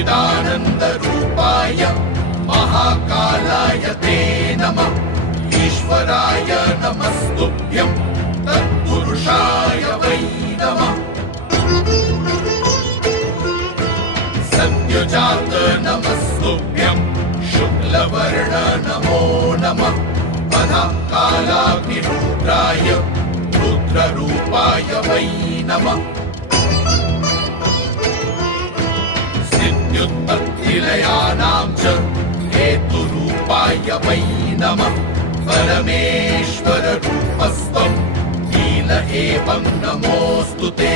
चिदानन्दरूपाय महाकालाय ते नमः। ईश्वराय नमस्तुभ्यं तत्पुरुषाय वै नमः। सद्योजात नमस्तुभ्यं शुक्लवर्ण नमो नमः। वधा कालाग्निरुद्राय रुद्ररूपाय वै नमः। सिद्ध्युत्पत्तिलयानां च हेतुरूपाय वै नमः। परमेश्वररूपस्त्वं नील एवं नमोऽस्तु ते।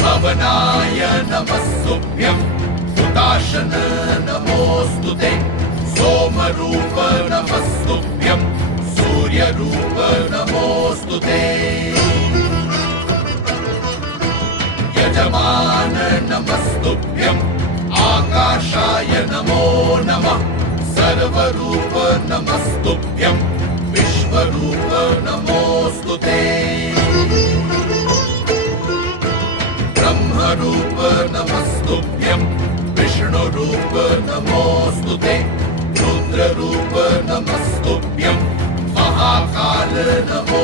पवनाय नमस्तुभ्यं हुताशन नमोऽस्तु ते। सोमरूप नमस्तुभ्यं सूर्यरूप नमोऽस्तु ते। यजमान नमस्तुभ्यं आकाशाय नमो नमः। सर्वरूप नमस्तुभ्यं विश्वरूप नमोऽस्तु ते। ब्रह्मरूप नमस्तुभ्यं विष्णुरूप नमोऽस्तु ते। रुद्ररूप नमस्तुभ्यं महाकाल नमो